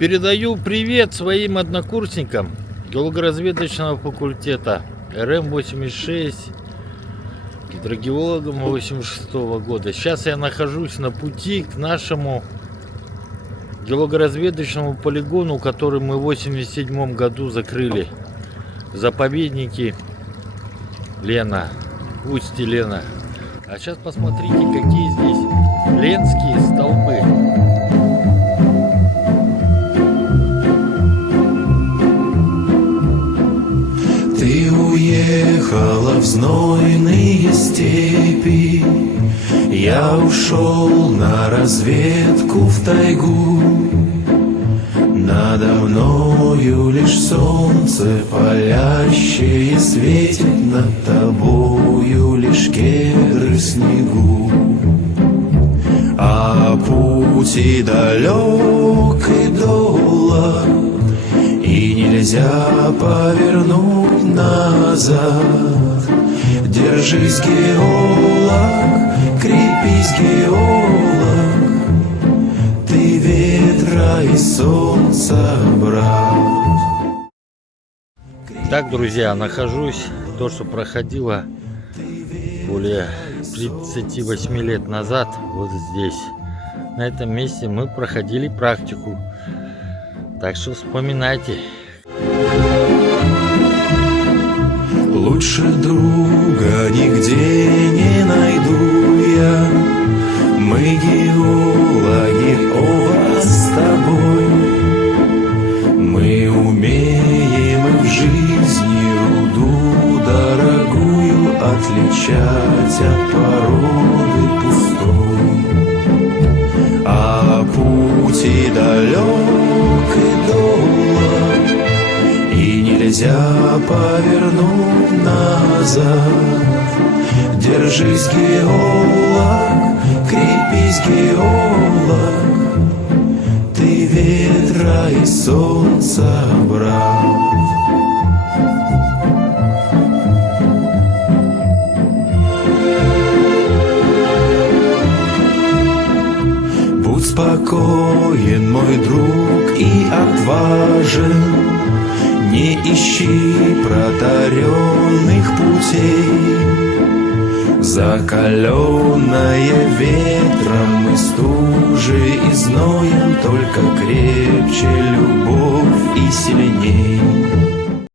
Передаю привет своим однокурсникам геологоразведочного факультета РМ-86, гидрогеологам 86 года. Сейчас я нахожусь на пути к нашему геологоразведочному полигону, который мы в 87 году закрыли. Заповедники Лена, устье Лена. А сейчас посмотрите, какие здесь ленские столбы. Ты уехала в знойные степи, я ушел на разведку в тайгу. Надо мною лишь солнце палящее светит, над тобою лишь кедры в снегу. А пути далек и долг, и нельзя повернуть назад. Держись, геолог, крепись, геолог, ты ветра и солнца брат. Так, друзья, нахожусь, то, что проходило более 38 лет назад, вот здесь. На этом месте мы проходили практику. Так что вспоминайте. Лучше друга нигде не найду я. Мы геологи оба с тобой. Мы умеем и в жизни руду дорогую отличать от породы пустой. А пути далек и долг, и нельзя повернуть назад. Держись, геолог, крепись, геолог, ты ветра и солнца брат. Будь спокоен, мой друг, и отважен, не ищи протаренных путей. Закаленная ветром и стужей и зноем, только крепче любовь и сильней.